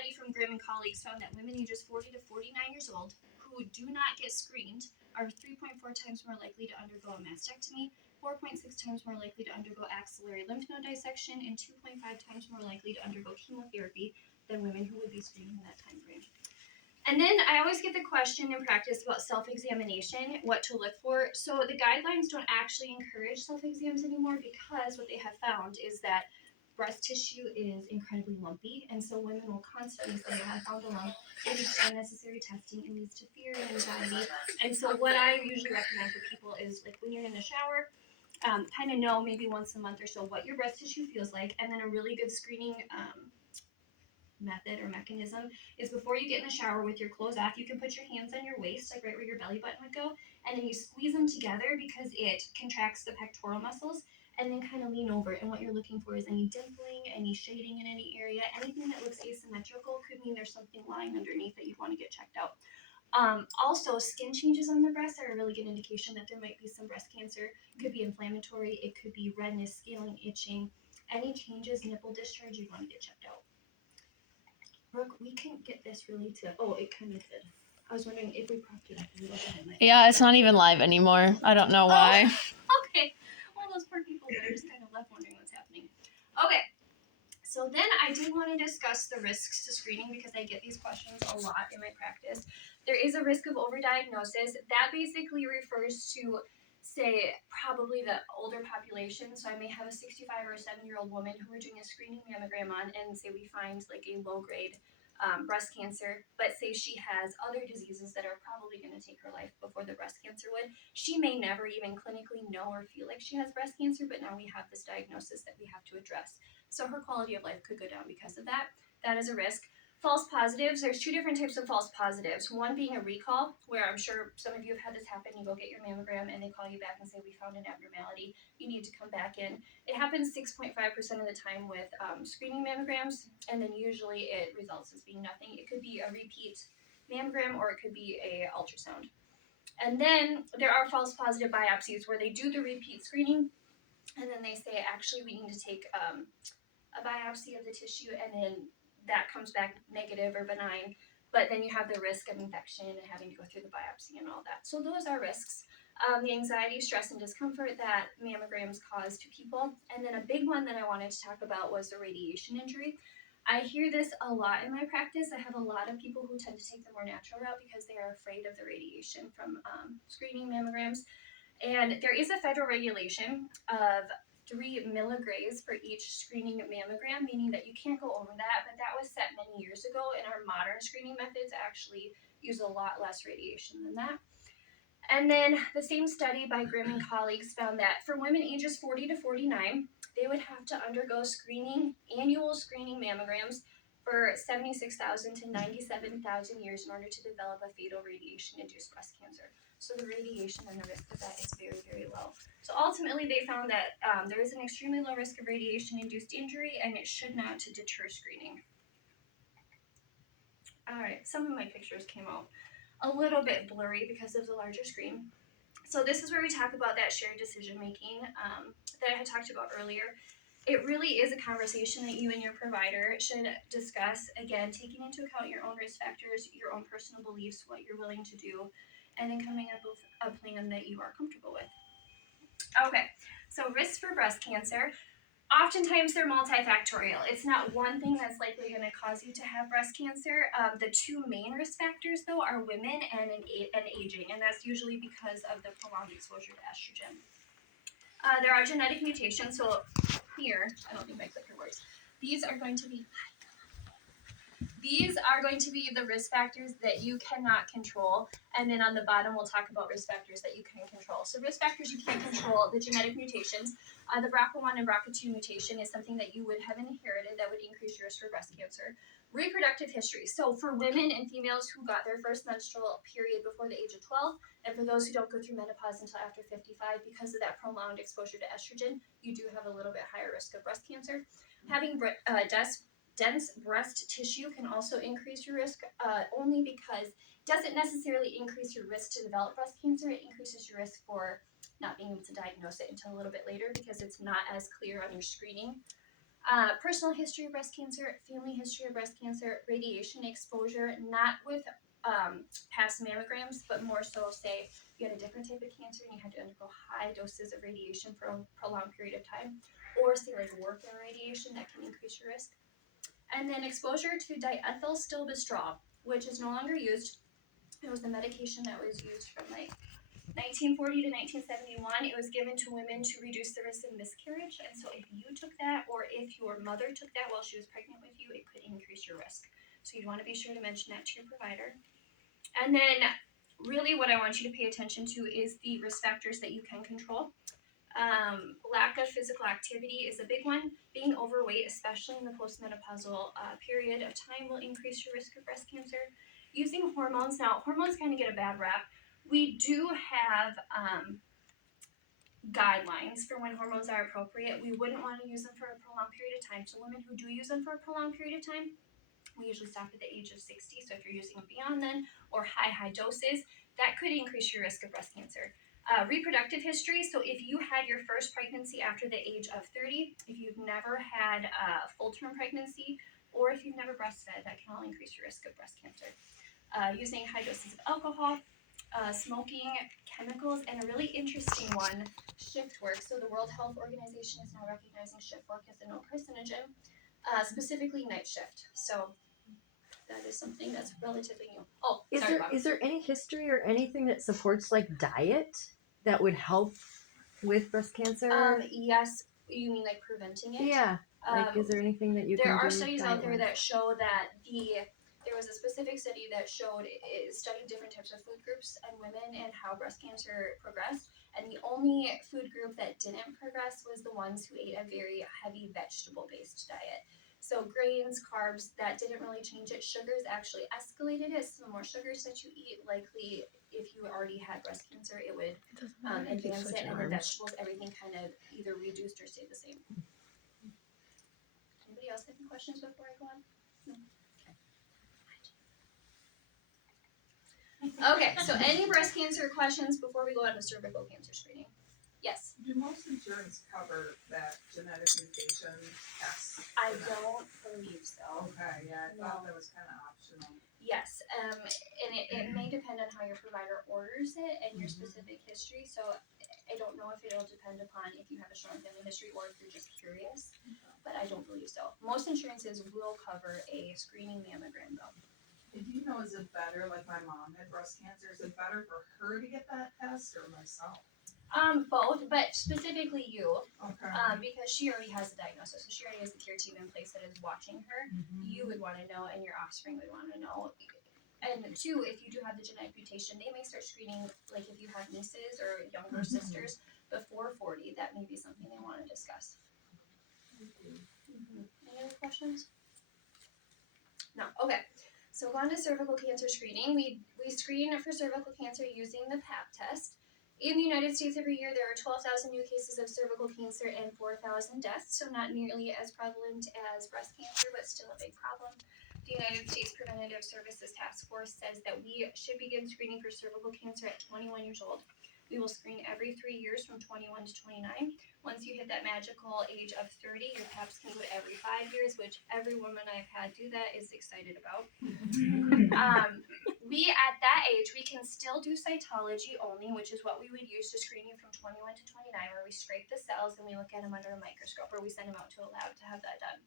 study from Grimm and colleagues found that women ages 40 to 49 years old who do not get screened are 3.4 times more likely to undergo a mastectomy, 4.6 times more likely to undergo axillary lymph node dissection, and 2.5 times more likely to undergo chemotherapy than women who would be screened in that time frame. And then I always get the question in practice about self-examination, what to look for. So the guidelines don't actually encourage self-exams anymore because what they have found is that breast tissue is incredibly lumpy, and so women will constantly say, I found a lump, it leads to unnecessary testing, it leads to fear and anxiety. And so what I usually recommend for people is, like, when you're in the shower, kind of know maybe once a month or so what your breast tissue feels like, and then a really good screening method or mechanism is before you get in the shower with your clothes off, you can put your hands on your waist, like right where your belly button would go, and then you squeeze them together because it contracts the pectoral muscles, and then kind of lean over. And what you're looking for is any dimpling, any shading in any area, anything that looks asymmetrical could mean there's something lying underneath that you'd want to get checked out. Also, skin changes on the breast are a really good indication that there might be some breast cancer. It could be inflammatory, it could be redness, scaling, itching. Any changes, nipple discharge, you'd want to get checked out. Brooke, we can't get this really to. Oh, it kind of did. I was wondering if we propped it up a little bit. Yeah, it's not even live anymore. I don't know why. Okay. Well, those poor people that are just kind of left wondering what's happening. Okay. So then I did want to discuss the risks to screening because I get these questions a lot in my practice. There is a risk of overdiagnosis. That basically refers to, say, probably the older population. So I may have a 65 or a 70-year-old woman who we're doing a screening mammogram on, and say we find like a low-grade breast cancer, but say she has other diseases that are probably going to take her life before the breast cancer would. She may never even clinically know or feel like she has breast cancer, but now we have this diagnosis that we have to address. So her quality of life could go down because of that. That is a risk. False positives, there's two different types of false positives. One being a recall, where I'm sure some of you have had this happen. You go get your mammogram and they call you back and say, we found an abnormality. You need to come back in. It happens 6.5% of the time with screening mammograms, and then usually it results as being nothing. It could be a repeat mammogram or it could be a ultrasound. And then there are false positive biopsies where they do the repeat screening and then they say, actually, we need to take a biopsy of the tissue, and then that comes back negative or benign, but then you have the risk of infection and having to go through the biopsy and all that. So those are risks. The anxiety, stress, and discomfort that mammograms cause to people. And then a big one that I wanted to talk about was the radiation injury. I hear this a lot in my practice. I have a lot of people who tend to take the more natural route because they are afraid of the radiation from screening mammograms. And there is a federal regulation of 3 milligrays for each screening mammogram, meaning that you can't go over that, but that was set many years ago, and our modern screening methods actually use a lot less radiation than that. And then the same study by Grimm and colleagues found that for women ages 40 to 49, they would have to undergo annual screening mammograms for 76,000 to 97,000 years in order to develop a fatal radiation-induced breast cancer. So the radiation and the risk of that is very, very low. So ultimately, they found that there is an extremely low risk of radiation-induced injury, and it should not to deter screening. All right, some of my pictures came out a little bit blurry because of the larger screen. So this is where we talk about that shared decision making that I had talked about earlier. It really is a conversation that you and your provider should discuss, again, taking into account your own risk factors, your own personal beliefs, what you're willing to do, and then coming up with a plan that you are comfortable with. Okay, so risks for breast cancer. Oftentimes they're multifactorial. It's not one thing that's likely going to cause you to have breast cancer. The two main risk factors, though, are women and aging, and that's usually because of the prolonged exposure to estrogen. There are genetic mutations. So here, I don't think my clicker works. These are going to be the risk factors that you cannot control. And then on the bottom, we'll talk about risk factors that you can control. So risk factors you can't control, the genetic mutations. The BRCA1 and BRCA2 mutation is something that you would have inherited that would increase your risk for breast cancer. Reproductive history. So for women and females who got their first menstrual period before the age of 12, and for those who don't go through menopause until after 55, because of that prolonged exposure to estrogen, you do have a little bit higher risk of breast cancer. Having dense breast tissue can also increase your risk, only because it doesn't necessarily increase your risk to develop breast cancer. It increases your risk for not being able to diagnose it until a little bit later because it's not as clear on your screening. Personal history of breast cancer, family history of breast cancer, radiation exposure, not with past mammograms, but more so say you had a different type of cancer and you had to undergo high doses of radiation for a prolonged period of time, or say like work in radiation that can increase your risk. And then exposure to diethylstilbestrol, which is no longer used. It was the medication that was used from like 1940 to 1971. It was given to women to reduce the risk of miscarriage. And so if you took that or if your mother took that while she was pregnant with you, it could increase your risk. So you'd want to be sure to mention that to your provider. And then really what I want you to pay attention to is the risk factors that you can control. Lack of physical activity is a big one. Being overweight, especially in the postmenopausal period of time, will increase your risk of breast cancer. Using hormones. Now, hormones kind of get a bad rap. We do have guidelines for when hormones are appropriate. We wouldn't want to use them for a prolonged period of time. So women who do use them for a prolonged period of time, we usually stop at the age of 60. So if you're using them beyond then or high doses, that could increase your risk of breast cancer. Reproductive history. So if you had your first pregnancy after the age of 30, if you've never had a full-term pregnancy, or if you've never breastfed, that can all increase your risk of breast cancer. Using high doses of alcohol, smoking, chemicals, and a really interesting one, shift work. So the World Health Organization is now recognizing shift work as a no carcinogen, specifically night shift. So that is something that's relatively new. Oh, sorry, Bob. Is there any history or anything that supports like diet that would help with breast cancer? Yes, you mean like preventing it? Yeah. Like, is there anything that you There can do are studies out there diet-wise? that show that there was a specific study that showed it studied different types of food groups and women and how breast cancer progressed. And the only food group that didn't progress was the ones who ate a very heavy vegetable-based diet. So grains, carbs, that didn't really change it. Sugars actually escalated it. So the more sugars that you eat, likely if you already had breast cancer, it would advance it. And the vegetables, everything kind of either reduced or stayed the same. Anybody else have any questions before I go on? No. Okay, so any breast cancer questions before we go on to cervical cancer screening? Yes. Do most insurance cover that genetic mutation test? I don't believe so. Okay, yeah, I thought that was kind of optional. Yes, and it may depend on how your provider orders it and your specific history. So I don't know if it'll depend upon if you have a strong family history or if you're just curious, but I don't believe so. Most insurances will cover a screening mammogram though. And do you know, is it better, like my mom had breast cancer, is it better for her to get that test or myself? Both, but specifically you, Okay. because she already has a diagnosis, so she already has the care team in place that is watching her. You would want to know, and your offspring would want to know. And two, if you do have the genetic mutation, they may start screening, like if you have nieces or younger sisters before 40, that may be something they want to discuss. Any other questions? No. Okay. So on to cervical cancer screening. We screen for cervical cancer using the Pap test. In the United States every year, there are 12,000 new cases of cervical cancer and 4,000 deaths, so not nearly as prevalent as breast cancer, but still a big problem. The United States Preventative Services Task Force says that we should begin screening for cervical cancer at 21 years old. We will screen every 3 years from 21 to 29. Once you hit that magical age of 30, your Paps can go to every 5 years, which every woman I've had do that is excited about. We at that age, we can still do cytology only, which is what we would use to screen you from 21 to 29, where we scrape the cells and we look at them under a microscope, or we send them out to a lab to have that done.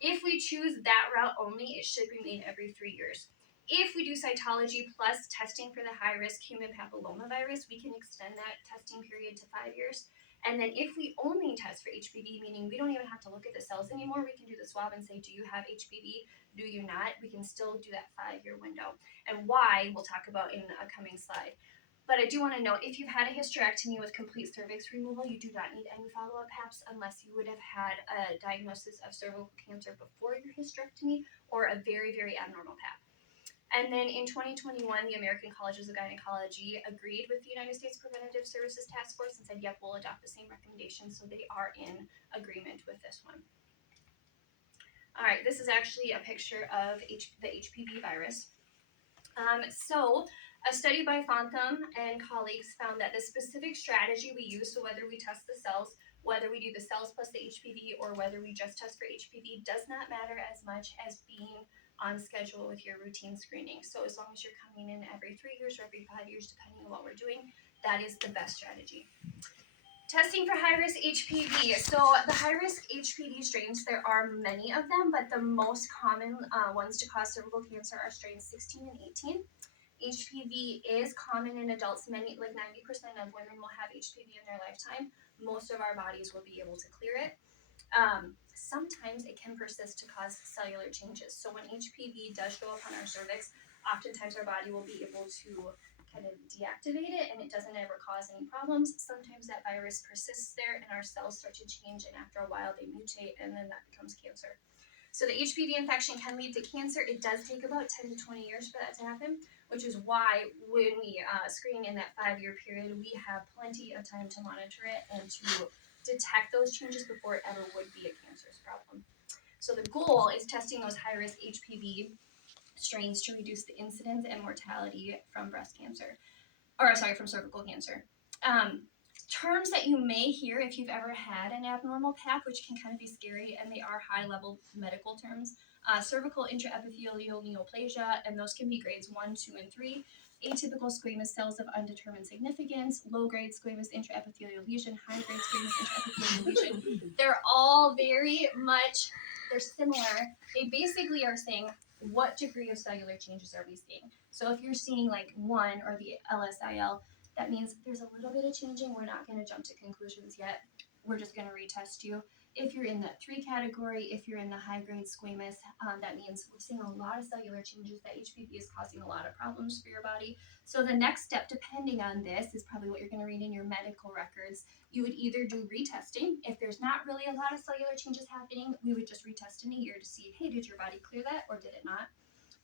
If we choose that route only, it should remain every 3 years. If we do cytology plus testing for the high-risk human papillomavirus, we can extend that testing period to 5 years. And then if we only test for HPV, meaning we don't even have to look at the cells anymore, we can do the swab and say, do you have HPV? Do you not? We can still do that 5-year window. And why, we'll talk about in a coming slide. But I do want to note, if you've had a hysterectomy with complete cervix removal, you do not need any follow-up Paps unless you would have had a diagnosis of cervical cancer before your hysterectomy or a very, very abnormal Pap. And then in 2021, the American Colleges of Gynecology agreed with the United States Preventative Services Task Force and said, yep, we'll adopt the same recommendations. So they are in agreement with this one. All right, this is actually a picture of the HPV virus. So a study by Fontham and colleagues found that the specific strategy we use, so whether we test the cells whether we do the cells plus the HPV or whether we just test for HPV does not matter as much as being on schedule with your routine screening. So as long as you're coming in every 3 years or every 5 years, depending on what we're doing, that is the best strategy. Testing for high-risk HPV. So the high-risk HPV strains, there are many of them, but the most common ones to cause cervical cancer are strains 16 and 18. HPV is common in adults. Many, like 90% of women will have HPV in their lifetime. Most of our bodies will be able to clear it. Sometimes it can persist to cause cellular changes. So when HPV does show up on our cervix, oftentimes our body will be able to kind of deactivate it and it doesn't ever cause any problems. Sometimes that virus persists there and our cells start to change, and after a while they mutate and then that becomes cancer. So the HPV infection can lead to cancer. It does take about 10 to 20 years for that to happen, which is why when we screen in that 5-year period, we have plenty of time to monitor it and to detect those changes before it ever would be a cancerous problem. So the goal is testing those high-risk HPV strains to reduce the incidence and mortality from breast cancer, from cervical cancer. Terms that you may hear if you've ever had an abnormal PAP, which can kind of be scary, and they are high-level medical terms. Cervical intraepithelial neoplasia, and those can be grades 1, 2, and 3. Atypical squamous cells of undetermined significance, low-grade squamous intraepithelial lesion, high-grade squamous intraepithelial lesion. They're all very much, they're similar. They basically are saying, what degree of cellular changes are we seeing? So if you're seeing like 1 or the LSIL, that means there's a little bit of changing. We're not going to jump to conclusions yet. We're just going to retest you. If you're in that 3 category, if you're in the high-grade squamous, that means we're seeing a lot of cellular changes. That HPV is causing a lot of problems for your body. So the next step, depending on this, is probably what you're going to read in your medical records. You would either do retesting. If there's not really a lot of cellular changes happening, we would just retest in a year to see, hey, did your body clear that or did it not?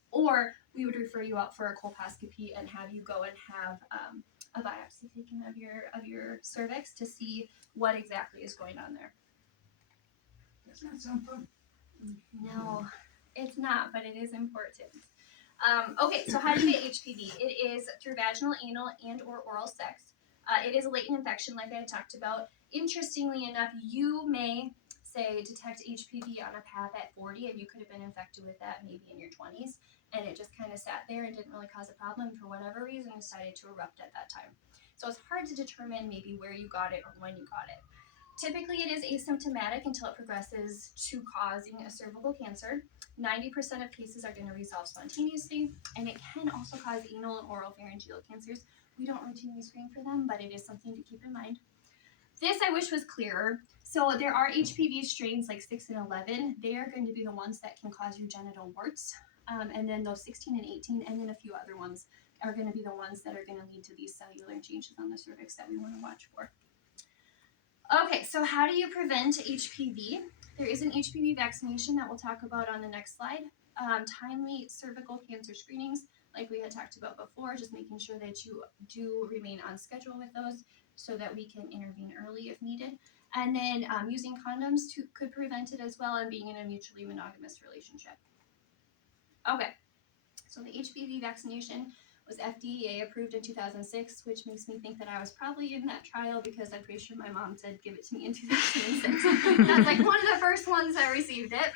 Or we would refer you out for a colposcopy and have you go and have a biopsy taken of your cervix to see what exactly is going on there. Doesn't that sound fun? No, it's not, but it is important. Okay, so how do you get HPV? It is through vaginal, anal, and or oral sex. It is a latent infection like I had talked about. Interestingly enough, you may say detect HPV on a PAP at 40 and you could have been infected with that maybe in your 20s and it just kind of sat there and didn't really cause a problem, and for whatever reason decided to erupt at that time. So it's hard to determine maybe where you got it or when you got it. Typically, it is asymptomatic until it progresses to causing a cervical cancer. 90% of cases are going to resolve spontaneously, and it can also cause anal and oral pharyngeal cancers. We don't routinely screen for them, but it is something to keep in mind. This I wish was clearer. So there are HPV strains like 6 and 11. They are going to be the ones that can cause your genital warts. And then those 16 and 18, and then a few other ones are going to be the ones that are going to lead to these cellular changes on the cervix that we want to watch for. Okay, so how do you prevent HPV? There is an HPV vaccination that we'll talk about on the next slide. Timely cervical cancer screenings, like we had talked about before, just making sure that you do remain on schedule with those so that we can intervene early if needed. And then using condoms could prevent it as well, and being in a mutually monogamous relationship. Okay, so the HPV vaccination was FDA approved in 2006, which makes me think that I was probably in that trial because I'm pretty sure my mom said give it to me in 2006. That's like one of the first ones that received it.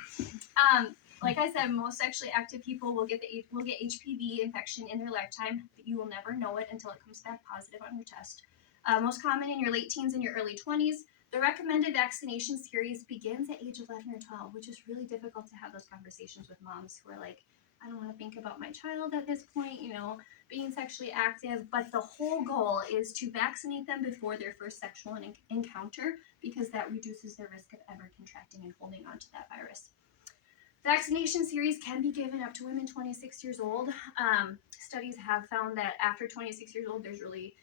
Like I said, most sexually active people will get HPV infection in their lifetime, but you will never know it until it comes back positive on your test. Most common in your late teens and your early 20s. The recommended vaccination series begins at age 11 or 12, which is really difficult to have those conversations with moms who are like, I don't want to think about my child at this point, being sexually active, but the whole goal is to vaccinate them before their first sexual encounter because that reduces their risk of ever contracting and holding on to that virus. Vaccination series can be given up to women 26 years old. Studies have found that after 26 years old, there's really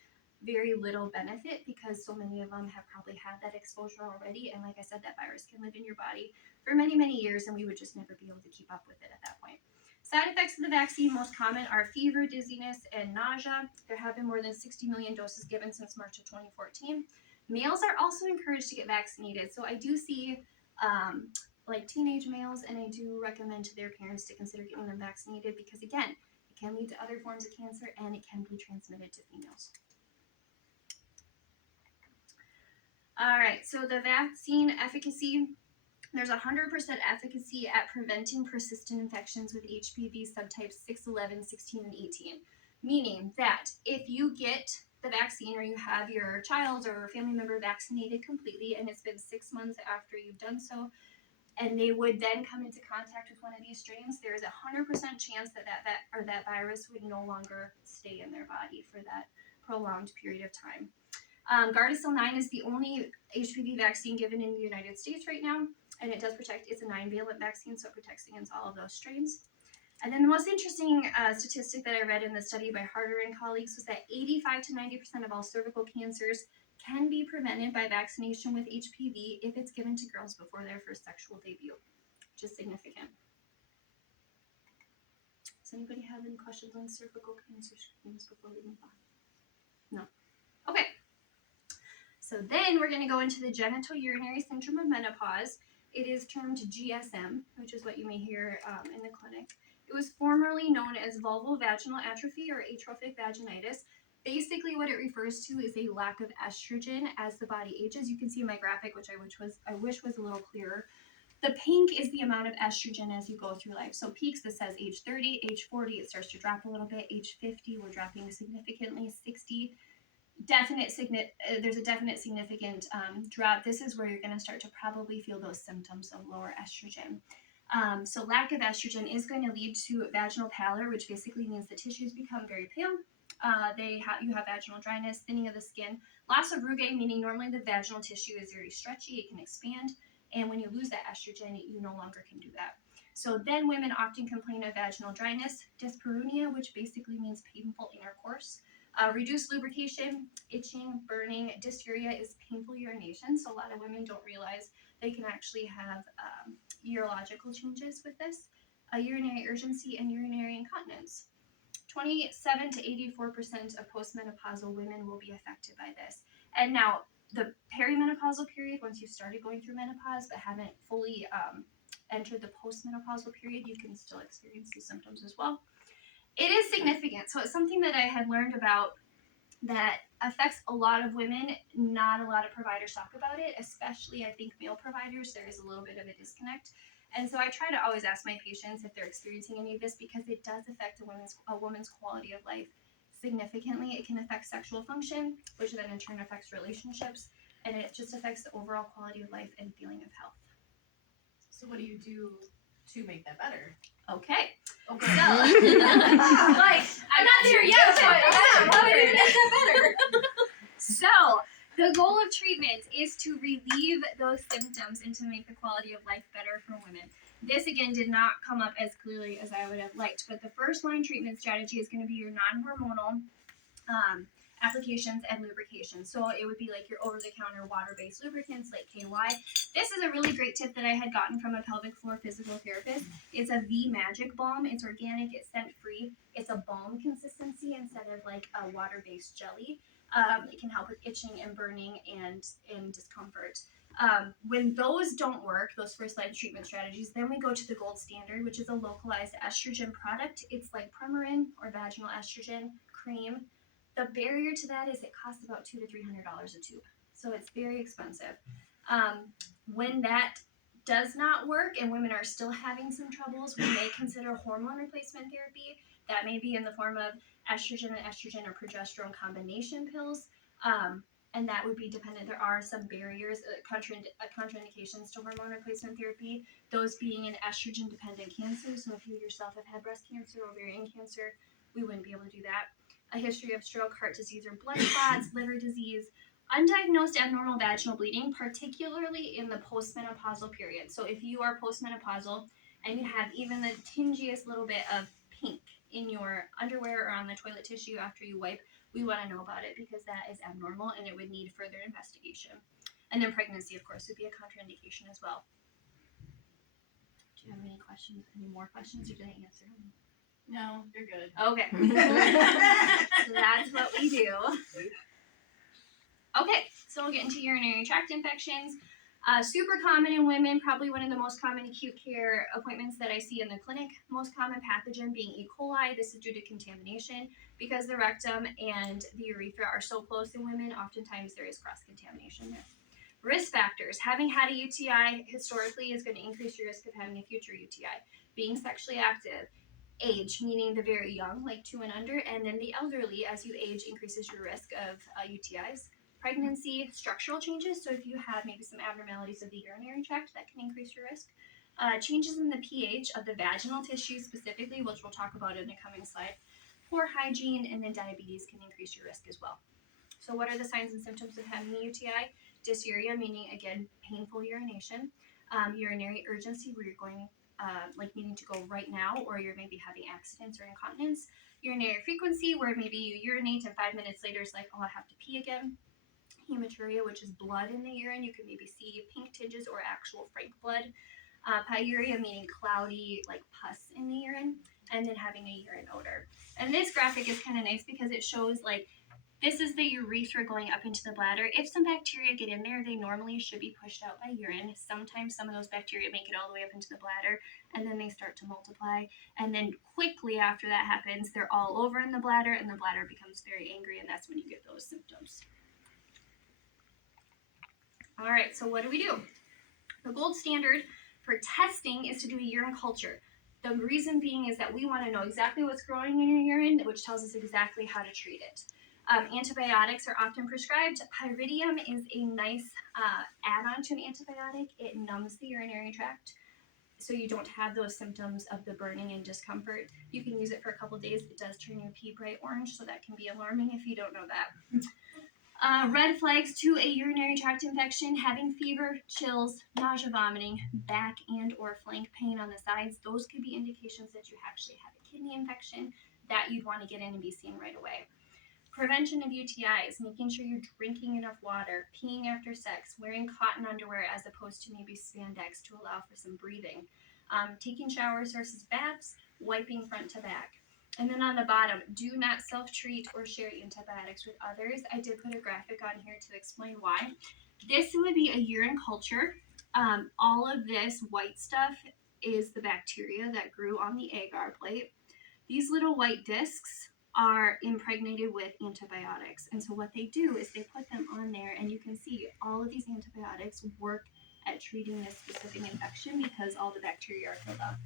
very little benefit because so many of them have probably had that exposure already. And like I said, that virus can live in your body for many, many years, and we would just never be able to keep up with it at that point. Side effects of the vaccine, most common, are fever, dizziness, and nausea. There have been more than 60 million doses given since March of 2014. Males are also encouraged to get vaccinated. So I do see like teenage males, and I do recommend to their parents to consider getting them vaccinated because, again, it can lead to other forms of cancer and it can be transmitted to females. All right, so the vaccine efficacy, there's 100% efficacy at preventing persistent infections with HPV subtypes 6, 11, 16, and 18. Meaning that if you get the vaccine or you have your child or family member vaccinated completely and it's been 6 months after you've done so, and they would then come into contact with one of these strains, there is a 100% chance that virus would no longer stay in their body for that prolonged period of time. Gardasil 9 is the only HPV vaccine given in the United States right now, and it does protect. It's a 9-valent vaccine, so it protects against all of those strains. And then the most interesting statistic that I read in the study by Harder and colleagues was that 85 to 90% of all cervical cancers can be prevented by vaccination with HPV if it's given to girls before their first sexual debut, which is significant. Does anybody have any questions on cervical cancer screenings before we move on? No. Okay. So then we're going to go into the genitourinary syndrome of menopause. It is termed GSM, which is what you may hear in the clinic. It was formerly known as vulvovaginal atrophy or atrophic vaginitis. Basically, what it refers to is a lack of estrogen as the body ages. You can see in my graphic, which I wish was a little clearer. The pink is the amount of estrogen as you go through life. So peaks, this says age 30, age 40, it starts to drop a little bit. Age 50, we're dropping significantly. 60, there's a definite significant drop. This is where you're going to start to probably feel those symptoms of lower estrogen. So lack of estrogen is going to lead to vaginal pallor, which basically means the tissues become very pale. You have vaginal dryness, thinning of the skin, loss of rugae, meaning normally the vaginal tissue is very stretchy, it can expand, and when you lose that estrogen, you no longer can do that. So then women often complain of vaginal dryness, dyspareunia, which basically means painful intercourse. Reduced lubrication, itching, burning, dysuria is painful urination. So a lot of women don't realize they can actually have urological changes with this, urinary urgency, and urinary incontinence. 27 to 84% of postmenopausal women will be affected by this. And now, the perimenopausal period, once you've started going through menopause but haven't fully entered the postmenopausal period, you can still experience these symptoms as well. It is significant. So it's something that I had learned about that affects a lot of women. Not a lot of providers talk about it, especially I think male providers. There is a little bit of a disconnect. And so I try to always ask my patients if they're experiencing any of this because it does affect a woman's quality of life significantly. It can affect sexual function, which then in turn affects relationships, and it just affects the overall quality of life and feeling of health. So what do you do to make that better? Okay. Okay. So, like, I'm not there yet, but How do you make that better? So, the goal of treatment is to relieve those symptoms and to make the quality of life better for women. This, again, did not come up as clearly as I would have liked, but the first line treatment strategy is going to be your non-hormonal applications and lubrication. So it would be like your over-the-counter water-based lubricants like KY. This is a really great tip that I had gotten from a pelvic floor physical therapist. It's a V Magic Balm. It's organic. It's scent-free. It's a balm consistency instead of like a water-based jelly. It can help with itching and burning and discomfort. When those don't work, those first line treatment strategies, then we go to the gold standard, which is a localized estrogen product. It's like Premarin or vaginal estrogen cream. The barrier to that is it costs about $200 to $300 a tube, so it's very expensive. When that does not work and women are still having some troubles, we may consider hormone replacement therapy. That may be in the form of estrogen or progesterone combination pills, and that would be dependent. There are some barriers, contraindications to hormone replacement therapy, those being an estrogen-dependent cancer. So if you yourself have had breast cancer, ovarian cancer, we wouldn't be able to do that. A history of stroke, heart disease, or blood clots, liver disease, undiagnosed abnormal vaginal bleeding, particularly in the postmenopausal period. So if you are postmenopausal and you have even the tingiest little bit of pink in your underwear or on the toilet tissue after you wipe, we want to know about it because that is abnormal and it would need further investigation. And then pregnancy, of course, would be a contraindication as well. Do you have any questions? Any more questions, or did I answer them? No, you're good. Okay. So that's what we do. Okay, so we'll get into urinary tract infections. Super common in women, probably one of the most common acute care appointments that I see in the clinic. Most common pathogen being E. coli. This is due to contamination. Because the rectum and the urethra are so close in women, oftentimes there is cross-contamination there. Risk factors. Having had a UTI historically is going to increase your risk of having a future UTI. Being sexually active. Age, meaning the very young, like 2 and under, and then the elderly, as you age, increases your risk of UTIs. Pregnancy, structural changes. So if you have maybe some abnormalities of the urinary tract, that can increase your risk. Changes in the pH of the vaginal tissue specifically, which we'll talk about in a coming slide. Poor hygiene, and then diabetes can increase your risk as well. So what are the signs and symptoms of having a UTI? Dysuria, meaning again painful urination. Urinary urgency, where you're going like needing to go right now, or you're maybe having accidents or incontinence. Urinary frequency, where maybe you urinate and 5 minutes later it's like, oh, I have to pee again. Hematuria, which is blood in the urine. You can maybe see pink tinges or actual frank blood. Pyuria, meaning cloudy, like pus in the urine, and then having a urine odor. And this graphic is kind of nice because it shows like this is the urethra going up into the bladder. If some bacteria get in there, they normally should be pushed out by urine. Sometimes some of those bacteria make it all the way up into the bladder, and then they start to multiply. And then quickly after that happens, they're all over in the bladder, and the bladder becomes very angry, and that's when you get those symptoms. All right, so what do we do? The gold standard for testing is to do a urine culture. The reason being is that we want to know exactly what's growing in your urine, which tells us exactly how to treat it. Antibiotics are often prescribed. Pyridium is a nice add-on to an antibiotic. It numbs the urinary tract, so you don't have those symptoms of the burning and discomfort. You can use it for a couple days. It does turn your pee bright orange, so that can be alarming if you don't know that. Red flags to a urinary tract infection: having fever, chills, nausea, vomiting, back and or flank pain on the sides. Those could be indications that you actually have a kidney infection that you'd want to get in and be seen right away. Prevention of UTIs, making sure you're drinking enough water, peeing after sex, wearing cotton underwear as opposed to maybe spandex to allow for some breathing, taking showers versus baths, wiping front to back. And then on the bottom, do not self-treat or share antibiotics with others. I did put a graphic on here to explain why. This would be a urine culture. All of this white stuff is the bacteria that grew on the agar plate. These little white discs are impregnated with antibiotics. And so what they do is they put them on there, and you can see all of these antibiotics work at treating this specific infection because all the bacteria are killed off.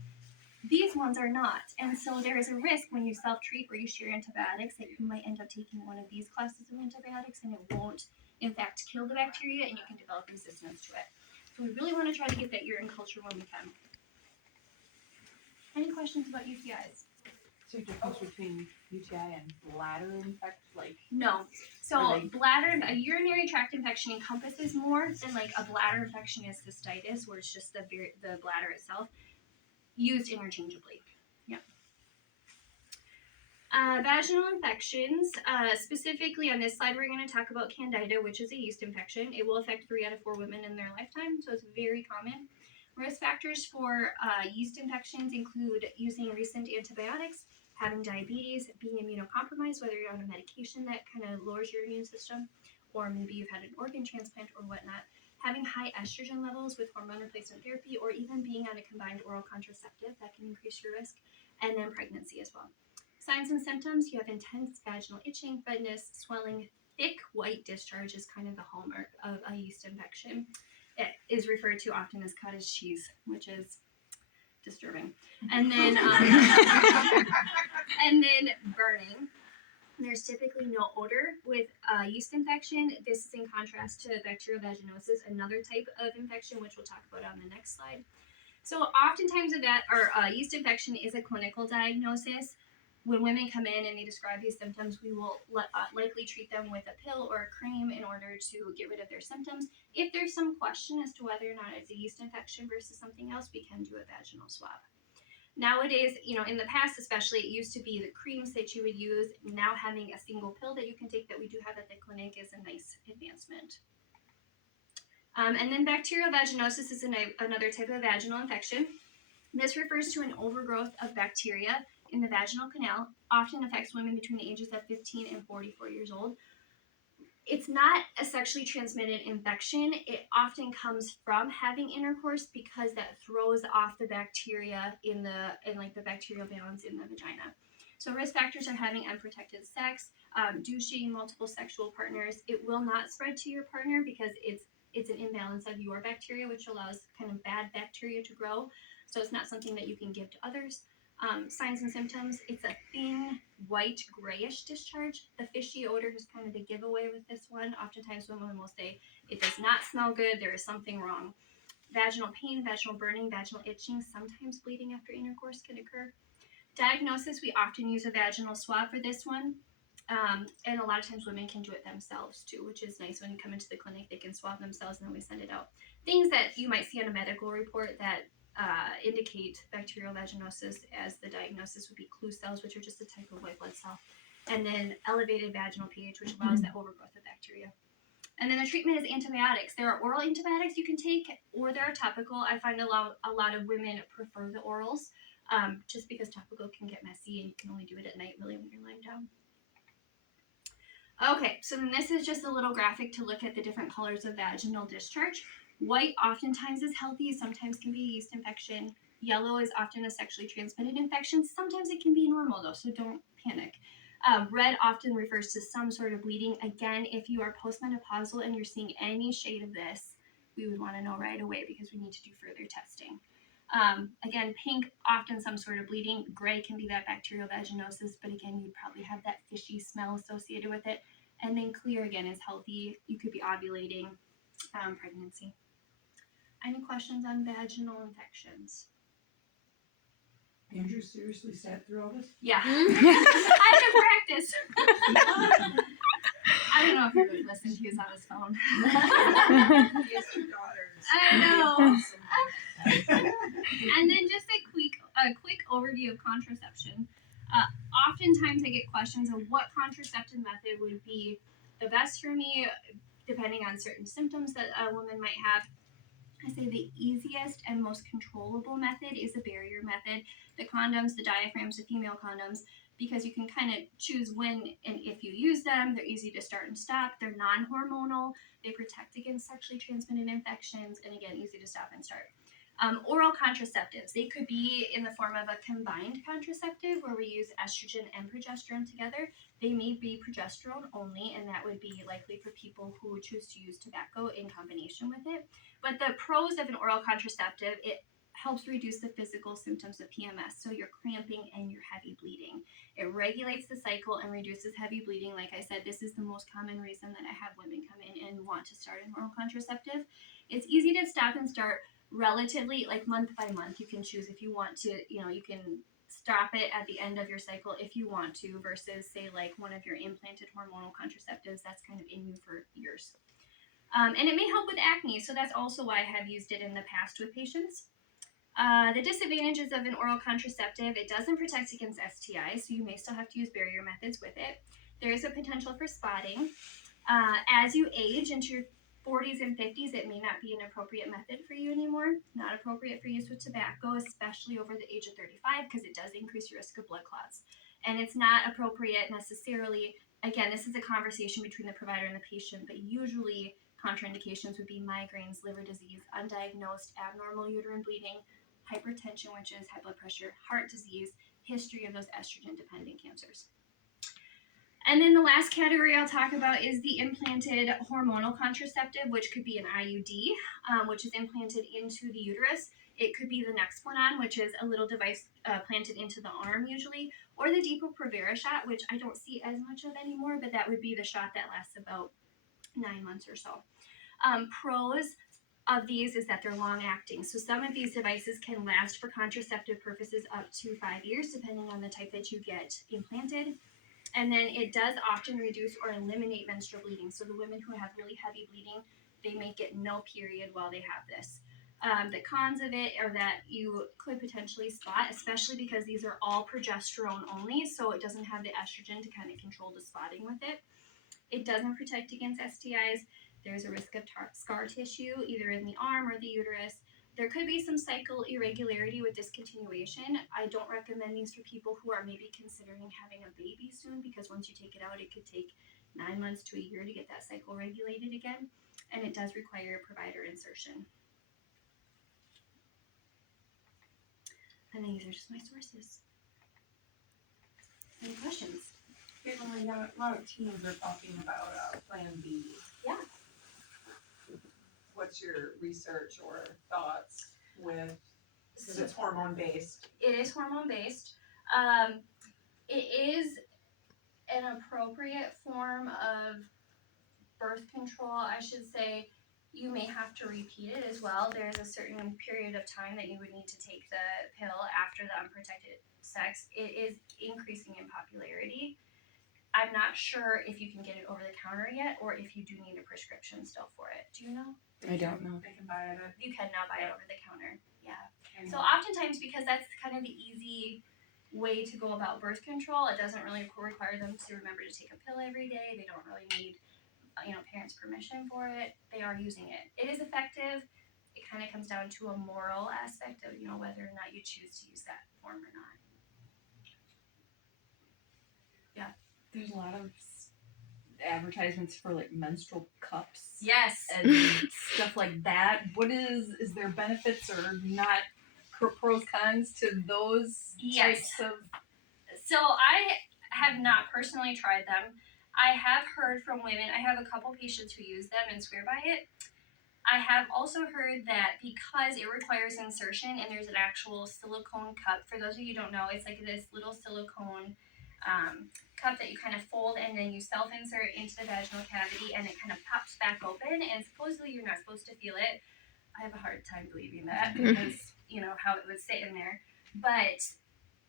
These ones are not. And so there is a risk when you self-treat or you share antibiotics that you might end up taking one of these classes of antibiotics and it won't, in fact, kill the bacteria and you can develop resistance to it. So we really want to try to get that urine culture when we can. Any questions about UTIs? So difference between UTI and bladder infection, like No. So Are they- bladder, a urinary tract infection encompasses more than like a bladder infection is cystitis, where it's just the bladder itself. Used interchangeably. Yep. Vaginal infections. Specifically on this slide, we're going to talk about Candida, which is a yeast infection. It will affect 3 out of 4 women in their lifetime, so it's very common. Risk factors for yeast infections include using recent antibiotics, having diabetes, being immunocompromised, whether you're on a medication that kind of lowers your immune system, or maybe you've had an organ transplant or whatnot. Having high estrogen levels with hormone replacement therapy, or even being on a combined oral contraceptive, that can increase your risk, and then pregnancy as well. Signs and symptoms: you have intense vaginal itching, redness, swelling, thick white discharge is kind of the hallmark of a yeast infection. It is referred to often as cottage cheese, which is disturbing. And then, and then burning. There's typically no odor with yeast infection. This is in contrast to bacterial vaginosis, another type of infection, which we'll talk about on the next slide. So oftentimes a yeast infection is a clinical diagnosis. When women come in and they describe these symptoms, we will likely treat them with a pill or a cream in order to get rid of their symptoms. If there's some question as to whether or not it's a yeast infection versus something else, we can do a vaginal swab. Nowadays, in the past especially, it used to be the creams that you would use. Now having a single pill that you can take that we do have at the clinic is a nice advancement. And then bacterial vaginosis is another type of vaginal infection. This refers to an overgrowth of bacteria in the vaginal canal, often affects women between the ages of 15 and 44 years old. It's not a sexually transmitted infection. It often comes from having intercourse because that throws off the bacteria in the bacterial balance in the vagina. So risk factors are having unprotected sex, douching, multiple sexual partners. It will not spread to your partner because it's it's an imbalance of your bacteria, which allows kind of bad bacteria to grow. So it's not something that you can give to others. Signs and symptoms, it's a thin, white, grayish discharge. The fishy odor is kind of the giveaway with this one. Oftentimes women will say, it does not smell good, there is something wrong. Vaginal pain, vaginal burning, vaginal itching, sometimes bleeding after intercourse can occur. Diagnosis, we often use a vaginal swab for this one. And a lot of times women can do it themselves too, which is nice. When you come into the clinic, they can swab themselves and then we send it out. Things that you might see on a medical report that indicate bacterial vaginosis as the diagnosis would be clue cells, which are just a type of white blood cell, and then elevated vaginal pH, which allows that overgrowth of bacteria. And then the treatment is antibiotics. There are oral antibiotics you can take, or there are topical. I find a lot of women prefer the orals, just because topical can get messy and you can only do it at night really when you're lying down. Okay, so then this is just a little graphic to look at the different colors of vaginal discharge. White oftentimes is healthy, sometimes can be a yeast infection. Yellow is often a sexually transmitted infection. Sometimes it can be normal though, so don't panic. Red often refers to some sort of bleeding. Again, if you are postmenopausal and you're seeing any shade of this, we would want to know right away because we need to do further testing. Again, pink, often some sort of bleeding. Gray can be that bacterial vaginosis, but again, you'd probably have that fishy smell associated with it. And then clear, again, is healthy. You could be ovulating, pregnancy. Any questions on vaginal infections? Andrew seriously sat through all this? Yeah. I had to practice. I don't know if he really listened. He was on his phone. He has 2 daughters. I know. And then just a quick overview of contraception. Oftentimes I get questions of what contraceptive method would be the best for me, depending on certain symptoms that a woman might have. I say the easiest and most controllable method is the barrier method. The condoms, the diaphragms, the female condoms, because you can kind of choose when and if you use them. They're easy to start and stop. They're non-hormonal. They protect against sexually transmitted infections, and again, easy to stop and start. Oral contraceptives, they could be in the form of a combined contraceptive where we use estrogen and progesterone together. They may be progesterone only, and that would be likely for people who choose to use tobacco in combination with it. But the pros of an oral contraceptive, it helps reduce the physical symptoms of PMS, so your cramping and your heavy bleeding. It regulates the cycle and reduces heavy bleeding. Like I said, this is the most common reason that I have women come in and want to start an oral contraceptive. It's easy to stop and start relatively, like month by month. You can choose if you want to, you can stop it at the end of your cycle if you want to, versus say like one of your implanted hormonal contraceptives that's kind of in you for years. And it may help with acne, so that's also why I have used it in the past with patients. The disadvantages of an oral contraceptive, it doesn't protect against STIs, so you may still have to use barrier methods with it. There is a potential for spotting. As you age into your 40s and 50s, it may not be an appropriate method for you anymore. Not appropriate for use with tobacco, especially over the age of 35, because it does increase your risk of blood clots. And it's not appropriate necessarily. Again, this is a conversation between the provider and the patient, but usually contraindications would be migraines, liver disease, undiagnosed abnormal uterine bleeding, hypertension, which is high blood pressure, heart disease, history of those estrogen-dependent cancers. And then the last category I'll talk about is the implanted hormonal contraceptive, which could be an IUD, which is implanted into the uterus. It could be the next one on, which is a little device planted into the arm usually, or the Depo-Provera shot, which I don't see as much of anymore, but that would be the shot that lasts about 9 months or so. Pros of these is that they're long acting. So some of these devices can last for contraceptive purposes up to 5 years, depending on the type that you get implanted. And then it does often reduce or eliminate menstrual bleeding. So the women who have really heavy bleeding, they may get no period while they have this. The cons of it are that you could potentially spot, especially because these are all progesterone only, so it doesn't have the estrogen to kind of control the spotting with it. It doesn't protect against STIs. There's a risk of scar tissue, either in the arm or the uterus. There could be some cycle irregularity with discontinuation. I don't recommend these for people who are maybe considering having a baby soon, because once you take it out, it could take 9 months to a year to get that cycle regulated again, and it does require provider insertion. And these are just my sources. Any questions? Caitlin, a lot of teens are talking about Plan B. Yeah. what's your research or thoughts with, because it's hormone based? It is hormone based. It is an appropriate form of birth control, I should say. You may have to repeat it as well. There's a certain period of time that you would need to take the pill after the unprotected sex. It is increasing in popularity. I'm not sure if you can get it over the counter yet, or if you do need a prescription still for it. Do you know? I don't know. They can buy it. You can now buy it over the counter. Yeah. And So oftentimes, because that's kind of the easy way to go about birth control, it doesn't really require them to remember to take a pill every day. They don't really need, parents' permission for it. They are using it. It is effective. It kind of comes down to a moral aspect of, whether or not you choose to use that form or not. There's a lot of advertisements for like menstrual cups Yes. and stuff like that. Is there benefits or not pros cons to those Yes. types of? So I have not personally tried them. I have heard from women. I have a couple patients who use them and swear by it. I have also heard that because it requires insertion and there's an actual silicone cup. For those of you who don't know, it's like this little silicone cup that you kind of fold and then you self-insert into the vaginal cavity and it kind of pops back open, and supposedly you're not supposed to feel it. I have a hard time believing that because, how it would sit in there. But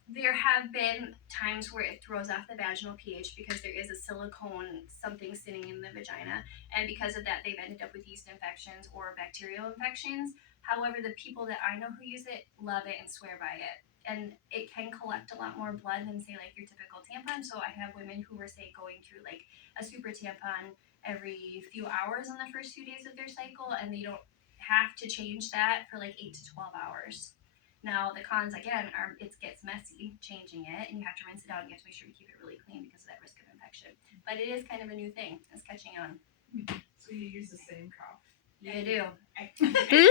there have been times where it throws off the vaginal pH because there is a silicone something sitting in the vagina, and because of that they've ended up with yeast infections or bacterial infections. However, the people that I know who use it love it and swear by it. And it can collect a lot more blood than, say, like your typical tampon. So I have women who were, say, going through like a super tampon every few hours on the first few days of their cycle, and they don't have to change that for like 8 to 12 hours. Now, the cons, again, are it gets messy changing it, and you have to rinse it out, and you have to make sure you keep it really clean because of that risk of infection. But it is kind of a new thing. It's catching on. so you use the same cup. You do.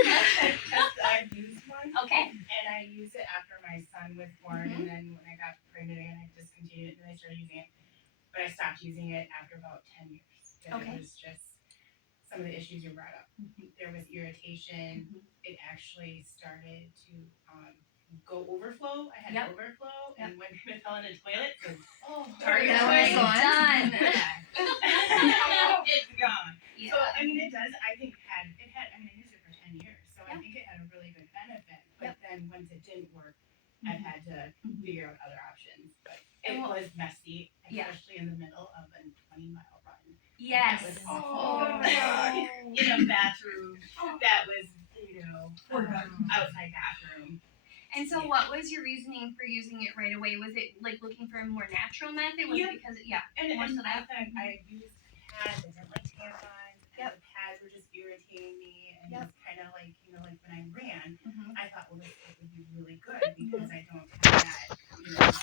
I've used one. Okay. And I used it after my son was born, and then when I got pregnant again, I discontinued it, and I started using it. But I stopped using it after about 10 years. And Okay. It was just some of the issues you brought up. There was irritation. It actually started to go overflow. I had Yep. overflow, and when it fell in the toilet, so Target Now was it's gone. done. it's gone. Yeah. So I mean, it does. I think it had. I mean, I used it for 10 years, so I Yep. think it had a really good benefit. But then once it didn't work, I've had to figure out other options. But it And what- was messy, Yeah. especially in the middle of a 20-mile run. Yes. That was awful. In a bathroom that was, outside bathroom. And so, what was your reasoning for using it right away? Was it like looking for a more natural method? Was Yeah. it because, yeah. And More so I that. thought I used pads. I didn't like tampons. Yep. And the pads were just irritating me. And Yep. it was kind of like, like when I ran, Mhm. I thought, well, this would be really good because I don't have that,